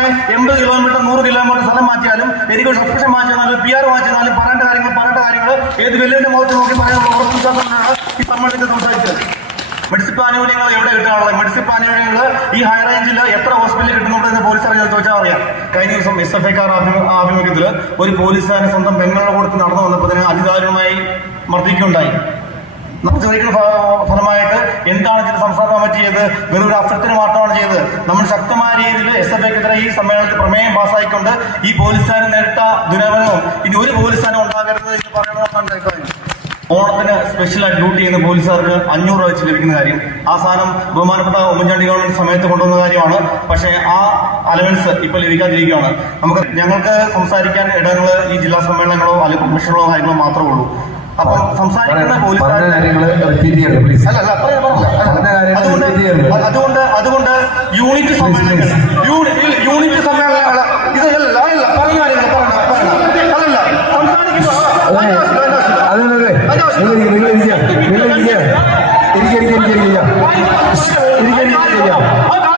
80 kilometre 100 kilometre സ്ഥലം മാറ്റിയാലും എനിക്കൊരു suspension മാറ്റിയാലും PR മാറ്റിയാലും പറയേണ്ട കാര്യങ്ങൾ ഏത് വെല്ലുവിന്റെ മുഖത്ത് നോക്കി പറയാനുള്ള ഉറപ്പുവിശ്വാസമാണ് ഈ സമ്മേളനത്തിൽ സംസാരിച്ചത്. മെഡിസിപ്പ് ആനുകൂല്യങ്ങൾ എവിടെ കിട്ടാനുള്ളത്? മെഡിസിപ്പ് ആനുകൂല്യങ്ങൾ ഈ ഹൈ റേഞ്ചിൽ എത്ര ഹോസ്പിറ്റലിൽ കിട്ടുന്നുണ്ടെന്ന് പോലീസ് അറിയാൻ ചോദിച്ചാൽ അറിയാം. കഴിഞ്ഞ ദിവസം SFIക്കാർ ആഭിമുഖ്യത്തിൽ ഒരു പോലീസുകാരൻ സ്വന്തം പെങ്ങളുടെ കൊടുത്ത് നടന്നു വന്നപ്പോൾ അതിദാരുണമായി മർദ്ദിക്കുകയുണ്ടായി. നമ്മൾ ചോദിക്കുന്ന ഫലമായിട്ട് എന്താണ് ചില സംസ്ഥാന കമ്മിറ്റി ചെയ്തത്? വെറും ഒരു അഭ്യർത്ഥന മാത്രമാണ് ചെയ്തത്. നമ്മൾ ശക്തമായ രീതിയിൽ SFIക്കെതിരെ ഈ സമ്മേളനത്തിൽ പ്രമേയം പാസ്സായിക്കൊണ്ട് ഈ പോലീസുകാരൻ നേരിട്ട ദുരവനവും ഇനി ഒരു പോലീസുകാരും ഉണ്ടാകരുത് എന്ന് പറയണമെന്നാണ് അഭിപ്രായം. ഓണത്തിന് സ്പെഷ്യലായിട്ട് ഡ്യൂട്ടി ചെയ്യുന്ന പോലീസുകാർക്ക് 500 രൂപ വെച്ച് ലഭിക്കുന്ന കാര്യം, ആ സാധനം ബഹുമാനപ്പെട്ട ഉമ്മൻചാണ്ടി ഗവൺമെന്റ് സമയത്ത് കൊണ്ടുവന്ന കാര്യമാണ്. പക്ഷേ ആ അലവൻസ് ഇപ്പോൾ ലഭിക്കാതിരിക്കുകയാണ്. ഞങ്ങൾക്ക് സംസാരിക്കാൻ ഇടങ്ങൾ ഈ ജില്ലാ സമ്മേളനങ്ങളോ അല്ലെങ്കിൽ കമ്മീഷനുകളോ കാര്യങ്ങളോ മാത്രമേ ഉള്ളൂ. അപ്പം സംസാരിക്കുന്ന പോലീസുകാർ അതുകൊണ്ട് യൂണിറ്റ് സമ്മേളനങ്ങൾ ഇതല്ല പറഞ്ഞ കാര്യങ്ങൾ നിങ്ങൾ